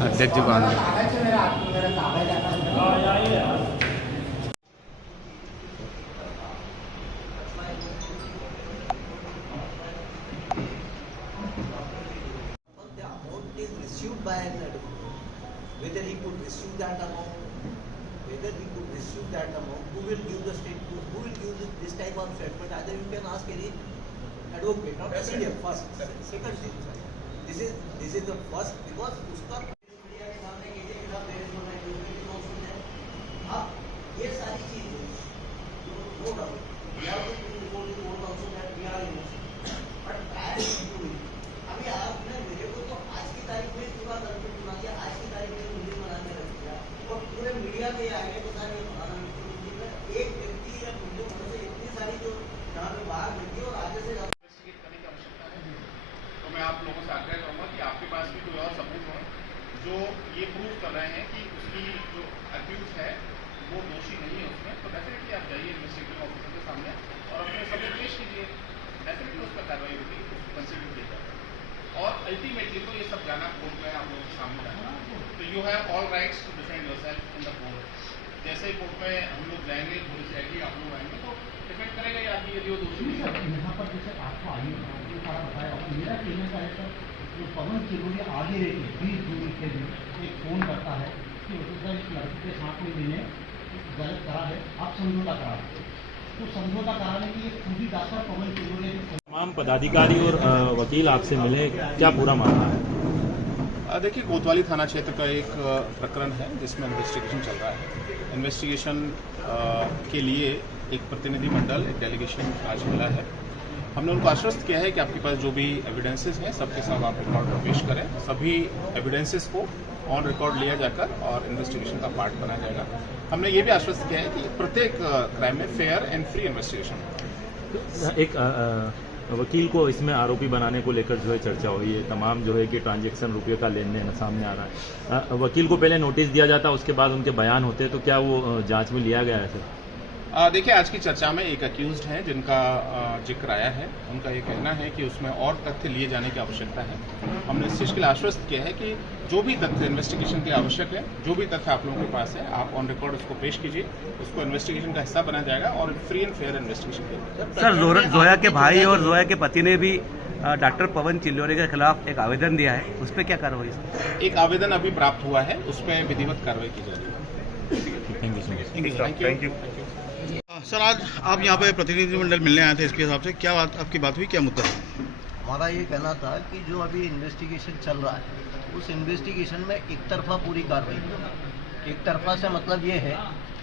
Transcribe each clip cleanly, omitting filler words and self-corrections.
अध्यक्ष जी को आना received by an advocate. Whether he could receive that amount, who will give the statement, who will give this type of statement? Either you can ask any advocate, not CDM first. Second thing, this is the first because उसका media के सामने के खिलाफ बहस होना है, अब ये सारी चीजें no doubt we have to report it more also that we are innocent. But prior to doing, अभी आपने मेरे को तो आज की तारीख में पूरा कंफ्यूज बना दिया, आज की तारीख में मुझे बनाने रख दिया और पूरे मीडिया पे आगे बता नहीं बनाना एक व्यक्ति या मुझे मन से इतनी सारी जो जहाँ पे बाहर मिलती है और आगे से इन्वेस्टिगेट करने की आवश्यकता है। तो मैं आप लोगों से आग्रह करूँगा कि आपके पास भी कोई और सबूत हो जो ये प्रूव कर रहे हैं कि उसकी जो अक्यूज है वो दोषी नहीं है उसमें, तो डेफिनेटली आप जाइए इन्वेस्टिगेटिंग ऑफिसर के सामने और अपने सबूत पेश कीजिए, डेफिनेटली उस पर कार्रवाई होगी, उसको कंसिडर किया जाएगा। और अल्टीमेटली तो ये सब जाना कोर्ट में आप लोगों के सामने जाना, तो you have all rights to defend yourself in the court. जैसे ही कोर्ट में हम लोग जाएंगे, पुलिस जाएगी, आप लोग आएंगे तो डिफेंड करेगा ये आदमी यदि वो दोषी नहीं है। यहाँ पर जैसे आपको आगे सारा बताया, मेरा कहने का है सर, जो पवन चिलोरिया आगे रहकर 20 दूरी के लिए एक फ़ोन करता है कि सर इस लड़की के साथ में मैंने गलत करा है, आप समझौता करा है, तो समझौता कराने की ये खुद ही डॉक्टर पवन चिलोरिया की तमाम पदाधिकारी और वकील आपसे मिले, क्या पूरा मामला है? देखिए, कोतवाली थाना क्षेत्र का एक प्रकरण है जिसमें इन्वेस्टिगेशन चल रहा है। इन्वेस्टिगेशन के लिए एक प्रतिनिधिमंडल, एक डेलीगेशन आज मिला है। हमने उनको आश्वस्त किया है कि आपके पास जो भी एविडेंसेस हैं सबके सब आप रिकॉर्ड में पेश करें, सभी एविडेंसेस को ऑन रिकॉर्ड लिया जाकर और इन्वेस्टिगेशन का पार्ट बनाया जाएगा। हमने ये भी आश्वस्त किया है कि प्रत्येक क्राइम में फेयर एंड फ्री इन्वेस्टिगेशन। एक वकील को इसमें आरोपी बनाने को लेकर जो है चर्चा हुई है, तमाम जो है कि ट्रांजैक्शन रुपये का लेन देन सामने आ रहा है। वकील को पहले नोटिस दिया जाता, उसके बाद उनके बयान होते, तो क्या वो जांच में लिया गया है सर? देखिए, आज की चर्चा में एक अक्यूज्ड हैं जिनका जिक्र आया है, उनका ये कहना है कि उसमें और तथ्य लिए जाने की आवश्यकता है। हमने इस चीज़ के लिए आश्वस्त किया है कि जो भी तथ्य इन्वेस्टिगेशन के लिए आवश्यक है, जो भी तथ्य आप लोगों के पास है, आप ऑन रिकॉर्ड उसको पेश कीजिए, उसको इन्वेस्टिगेशन का हिस्सा बनाया जाएगा और फ्री एंड फेयर इन्वेस्टिगेशन किया। सर, जोया के भाई और जोया के पति ने भी डॉक्टर पवन चिल्लोरे के खिलाफ एक आवेदन दिया है, उस पर क्या कार्रवाई? एक आवेदन अभी प्राप्त हुआ है, उस पर विधिवत कार्रवाई की जा रही है। Thank you so much. Thank you. Sir, आज आप यहाँ पे प्रतिनिधिमंडल मिलने आए थे, इसके हिसाब से क्या बात आपकी बात हुई, क्या मुद्दा है? हमारा ये कहना था कि जो अभी इन्वेस्टिगेशन चल रहा है उस इन्वेस्टिगेशन में एक तरफा पूरी कार्रवाई होगी। एक तरफा से मतलब ये है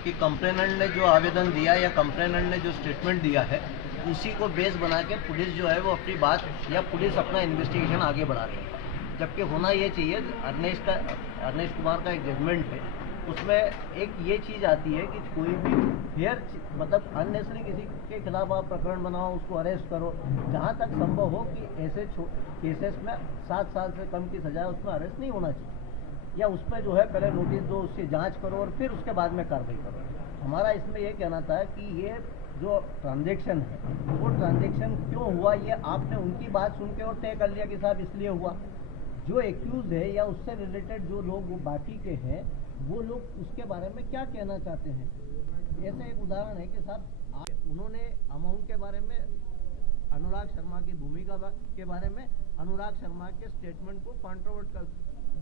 कि कंप्लेनेंट ने जो आवेदन दिया या कंप्लेनेंट ने जो स्टेटमेंट दिया है उसी को बेस बना के पुलिस जो है वो अपनी बात या पुलिस अपना इन्वेस्टिगेशन आगे बढ़ा रही है। जबकि होना ये चाहिए, अर्नेश कुमार का एक जजमेंट है, उसमें एक ये चीज़ आती है कि कोई भी फेयर मतलब अननेसेसरी किसी के खिलाफ आप प्रकरण बनाओ, उसको अरेस्ट करो, जहाँ तक संभव हो कि ऐसे केसेस में 7 साल से कम की सजा है, उसमें अरेस्ट नहीं होना चाहिए, या उस पर जो है पहले नोटिस दो, उसकी जांच करो और फिर उसके बाद में कार्रवाई करो। हमारा इसमें ये कहना था कि ये जो ट्रांजैक्शन है वो ट्रांजैक्शन क्यों हुआ, ये आपने उनकी बात सुन के और तय कर लिया कि साहब इसलिए हुआ। जो एक्यूज है या उससे रिलेटेड जो लोग वो बाकी के हैं वो लोग उसके बारे में क्या कहना चाहते हैं। ऐसे एक उदाहरण है कि साहब उन्होंने अमाउंट के बारे में, अनुराग शर्मा की भूमिका के बारे में, अनुराग शर्मा के स्टेटमेंट को कॉन्ट्रोवर्ट कर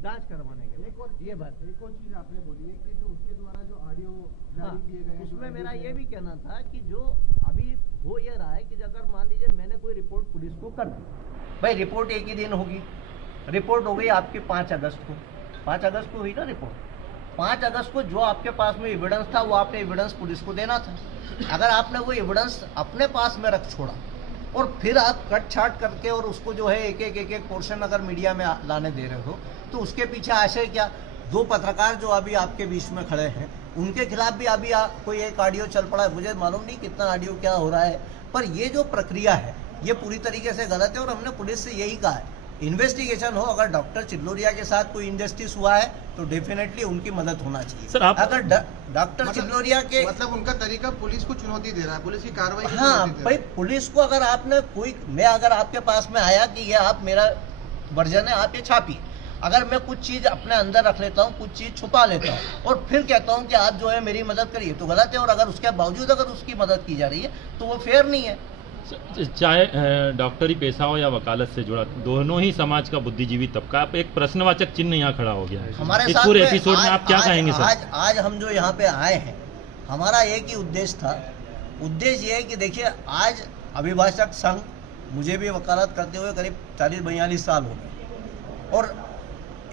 जांच करवाने के लिए ये बात। एक और चीज़ आपने बोली है कि जो उसके द्वारा जो ऑडियो जारी किए गए, उसमें मेरा ये भी कहना था कि जो अभी हो ये रहा है कि अगर मान लीजिए मैंने कोई रिपोर्ट पुलिस को कर दी, भाई रिपोर्ट एक ही दिन होगी, रिपोर्ट हो गई आपकी 5 अगस्त को, 5 अगस्त को हुई ना रिपोर्ट। 5 अगस्त को जो आपके पास में एविडेंस था वो आपने एविडेंस पुलिस को देना था। अगर आपने वो एविडेंस अपने पास में रख छोड़ा और फिर आप कट छाट करके और उसको जो है एक एक पोर्शन अगर मीडिया में लाने दे रहे हो तो उसके पीछे आशय क्या? 2 पत्रकार जो अभी आपके बीच में खड़े हैं उनके खिलाफ भी अभी कोई एक ऑडियो चल पड़ा है, मुझे मालूम नहीं कितना ऑडियो क्या हो रहा है, पर ये जो प्रक्रिया है ये पूरी तरीके से गलत है और हमने पुलिस से यही कहा है इन्वेस्टिगेशन हो। अगर डॉक्टर चिल्लोरिया के साथ कोई इंजस्टिस हुआ है तो डेफिनेटली उनकी मदद होना चाहिए। सर, आप अगर डॉक्टर चिल्लोरिया के मतलब उनका तरीका पुलिस को चुनौती दे रहा है, पुलिस की कार्रवाई की हाँ चुनौती दे रहा भाई, पुलिस को अगर आपने कोई, मैं अगर आपके पास में आया कि ये आप मेरा वर्जन है, आप ये छापिए, अगर मैं कुछ चीज़ अपने अंदर रख लेता हूँ, कुछ चीज़ छुपा लेता हूँ और फिर कहता हूँ कि आप जो है मेरी मदद करिए, तो गलत है। और अगर उसके बावजूद अगर उसकी मदद की जा रही है तो वो फेयर नहीं है। चाहे डॉक्टरी पेशा हो या वकालत से जुड़ा, दोनों ही समाज का बुद्धिजीवी तबका, आप एक प्रश्नवाचक चिन्ह यहाँ खड़ा हो गया है हमारे इस साथ पूरे में एपिसोड में। आप क्या कहेंगे सर? आज हम जो यहाँ पे आए हैं, हमारा एक ही उद्देश्य था। उद्देश्य ये है कि देखिए, आज अभिभाषक संघ, मुझे भी वकालत करते हुए करीब 40-42 साल हो गए, और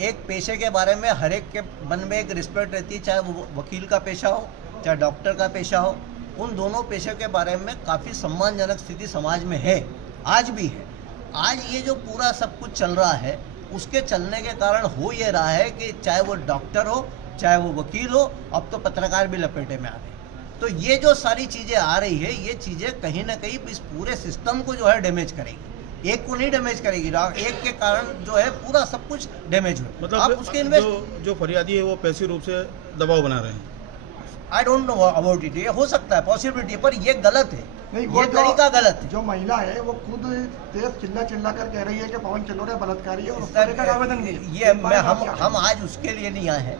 एक पेशे के बारे में हर एक के मन में एक रिस्पेक्ट रहती है, चाहे वो वकील का पेशा हो चाहे डॉक्टर का पेशा हो। उन दोनों पेशे के बारे में काफ़ी सम्मानजनक स्थिति समाज में है, आज भी है। आज ये जो पूरा सब कुछ चल रहा है, उसके चलने के कारण हो ये रहा है कि चाहे वो डॉक्टर हो चाहे वो वकील हो, अब तो पत्रकार भी लपेटे में आ गए। तो ये जो सारी चीज़ें आ रही है, ये चीज़ें कहीं ना कहीं इस पूरे सिस्टम को जो है डैमेज करेगी। एक को नहीं डैमेज करेगी, एक के कारण जो है पूरा सब कुछ डैमेज हो। मतलब आप उसके जो फरियादी है वो पैसे रूप से दबाव बना रहे हैं। I don't know about it, ये हो सकता है, पॉसिबिलिटी, पर ये गलत है, नहीं, ये तरीका गलत है। जो महिला है वो खुद तेज चिल्ला कर कह रही है कि पवन चिल्लोरे बलात्कारी है, और इस उसका तरह का आवेदन दिया। ये मैं हम आज उसके लिए नहीं आए हैं,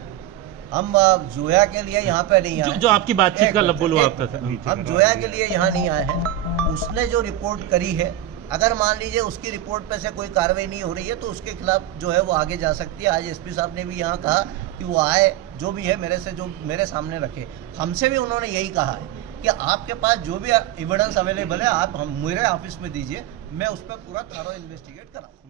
हम जोया के लिए यहाँ पे नहीं आए। जो आपकी बातचीत का लब बोलो एक आपका मिनट, हम जोया के लिए यहाँ नहीं आए हैं। उसने जो रिपोर्ट करी है, अगर मान लीजिए उसकी रिपोर्ट पे से कोई कार्रवाई नहीं हो रही है तो उसके खिलाफ जो है वो आगे जा सकती है। आज एसपी साहब ने भी यहाँ कहा कि वो आए, जो भी है मेरे सामने रखे। हमसे भी उन्होंने यही कहा है कि आपके पास जो भी एविडेंस अवेलेबल है आप मेरे ऑफिस में दीजिए, मैं उस पर पूरा थॉरो इन्वेस्टिगेट कराऊँ।